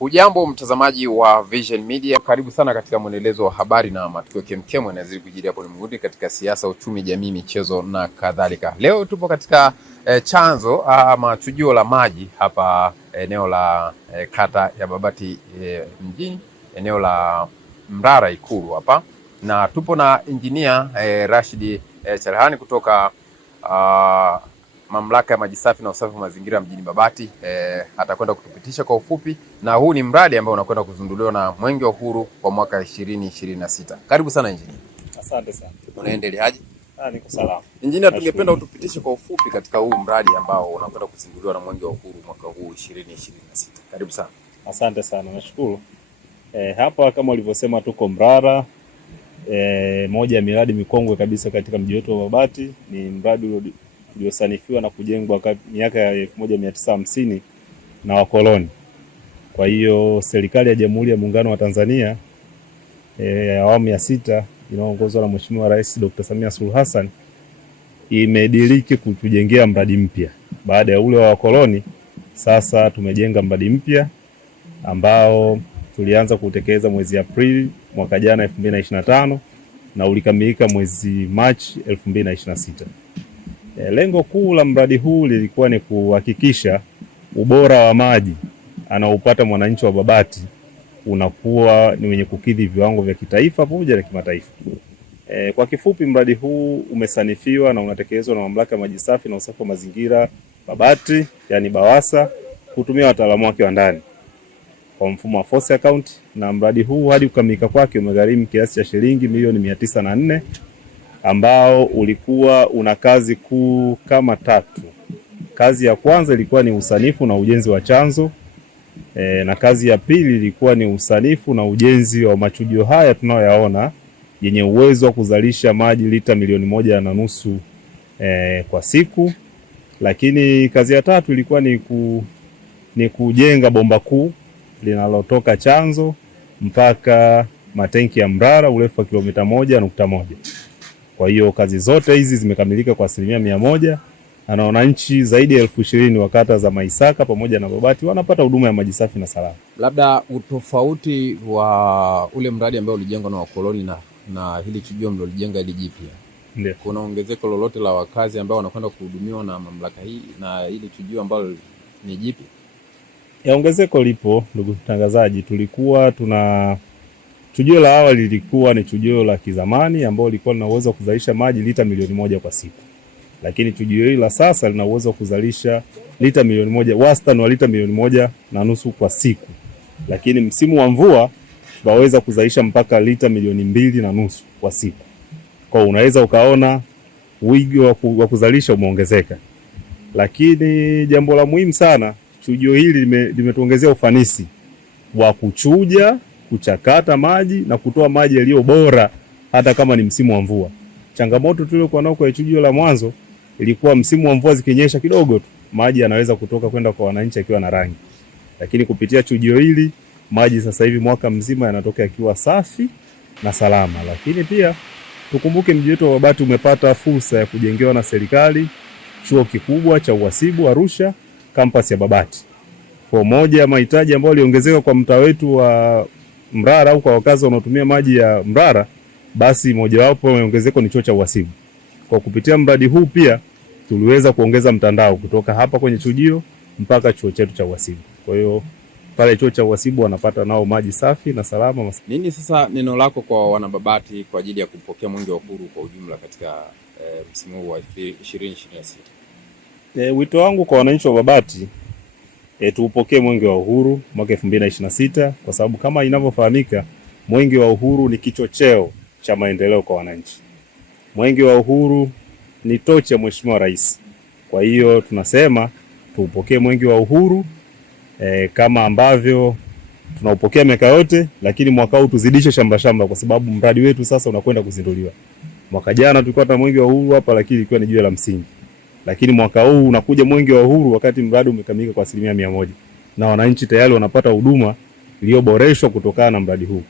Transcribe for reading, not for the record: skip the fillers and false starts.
Hujambo mtazamaji wa Vision Media, karibu sana katika mwendelezo wa habari na matukio kemkem yanazidi kujiri hapo ulimwenguni katika siasa, uchumi, jamii, michezo na kadhalika. Leo tupo katika chanzo ama chujio la maji hapa eneo la kata ya Babati mjini, eneo la Mrara Ikulu hapa, na tupo na engineer Rashid Cherehani kutoka Mamlaka ya Maji Safi na Usafi wa Mazingira mjini Babati. Atakwenda kutupitisha kwa ufupi, na huu ni mradi ambao unakwenda kuzinduliwa na Mwenge wa Uhuru kwa mwaka 2026. Karibu sana engineer. Asante sana. Unaendeleaje? Niko salama. Engineer, tungependa utupitishe kwa ufupi katika huu mradi ambao unakwenda kuzinduliwa na Mwenge wa Uhuru mwaka huu 2026. Karibu sana. Asante sana, nashukuru. Hapa kama ulivyosema tuko Mrara. Moja ya miradi mikongwe kabisa katika mji wetu wa Babati. Ni mradi uliosanifiwa na kujengwa miaka ya 1950 na wakoloni. Kwa hiyo serikali ya Jamhuri ya Muungano wa Tanzania awamu ya 6 inayoongozwa na Mheshimiwa Rais Dr. Samia Suluhu Hassan imediriki kutujengea mradi mpya. Baada ya ule wa wakoloni, sasa tumejenga mradi mpya ambao tulianza kutekeleza mwezi Aprili mwaka jana 2025 na ulikamilika mwezi Machi 2026. Lengo kuu la mradi huu lilikuwa ni kuhakikisha ubora wa maji anaopata mwananchi wa Babati unakuwa ni wenye kukidhi viwango vya kitaifa pamoja na kimataifa. Kwa kifupi, mradi huu umesanifiwa na unatekelezwa na Mamlaka ya Maji Safi na Usafi wa Mazingira Babati, yani BAWASA, kutumia wataalamu wake wa ndani kwa mfumo wa force account, na mradi huu hadi kukamilika kwake umegharimu kiasi cha shilingi milioni 904, ambao ulikuwa una kazi kuu kama 3. Kazi ya kwanza ilikuwa ni usanifu na ujenzi wa chanzo, na kazi ya pili ilikuwa ni usanifu na ujenzi wa machujio haya tunayoyaona yenye uwezo wa kuzalisha maji lita 1.5 milioni kwa siku. Lakini kazi ya tatu ilikuwa ni kujenga bomba kuu linalotoka chanzo mpaka matenki ya Mrara, urefu wa kilomita 1.1. Kwa hiyo kazi zote hizi zimekamilika kwa 100%, na wananchi zaidi ya 20,000 wa kata za Maisaka pamoja na Babati wanapata huduma ya maji safi na salama. Labda utofauti wa ule mradi ambao ulijengwa na wakoloni na hili chujio mlilolijenga hili jipya, ndio kuna ongezeko lolote la wakazi ambao wanakwenda kuhudumiwa na mamlaka hii na hili chujio ambalo ni jipya? Ongezeko lipo, ndugu mtangazaji. Tulikuwa chujio la awali lilikuwa ni chujio la kizamani ambao lilikuwa lina uwezo wa kuzalisha maji lita 1,000,000 kwa siku. Lakini chujio hili la sasa lina uwezo wa kuzalisha lita 1,000,000, wastani wa lita 1,500,000 kwa siku. Lakini msimu wa mvua tunaweza kuzalisha mpaka lita 2,500,000 kwa siku. Kwa unaweza ukaona wigo wa kuzalisha umeongezeka. Lakini jambo la muhimu sana, chujio hili limetuongezea ufanisi wa kuchuja, kuchakata maji na kutoa maji yaliyo bora hata kama ni msimu wa mvua. Changamoto tuliokuwa nao kwa chujio la mwanzo ilikuwa msimu wa mvua zikinyesha kidogo tu maji yanaweza kutoka kwenda kwa wananchi akiwa na rangi. Lakini kupitia chujio hili maji sasa hivi mwaka mzima yanatoka yakiwa safi na salama. Lakini pia tukumbuke mji wetu wa Babati umepata fursa ya kujengewa na serikali chuo kikubwa cha uhasibu Arusha, campus ya Babati. Kwa moja ya mahitaji ambayo yaliongezeka kwa mtaa wetu wa Mrara au kwa wakazi wanaotumia maji ya Mrara, basi mojawapo ya ongezeko ni chuo cha uhasibu. Kwa kupitia mradi huu pia tuliweza kuongeza mtandao kutoka hapa kwenye chujio mpaka chuo chetu cha uhasibu. Kwa hiyo pale chuo cha uhasibu wanapata nao maji safi na salama. Nini sasa neno lako kwa wanababati kwa ajili ya kupokea Mwenge wa Uhuru kwa ujumla katika msimu huu wa 2026? Wito wangu kwa wananchi wa Babati, tuupokee Mwenge wa Uhuru mwaka 2026, kwa sababu kama inavyofahamika Mwenge wa Uhuru ni kichocheo cha maendeleo kwa wananchi. Mwenge wa Uhuru ni tochi ya Mheshimiwa Rais. Kwa hiyo tunasema tuupokee Mwenge wa Uhuru kama ambavyo tunaupokea miaka yote, lakini mwaka huu tuzidishe shamba kwa sababu mradi wetu sasa unakwenda kuzinduliwa. Mwaka jana tulikuwa na Mwenge wa Uhuru hapa, lakini ilikuwa ni jiwe la msingi. Lakini mwaka huu unakuja Mwenge wa Uhuru wakati mradi umekamilika kwa 100%, na wananchi tayari wanapata huduma iliyoboreshwa kutokana na mradi huu.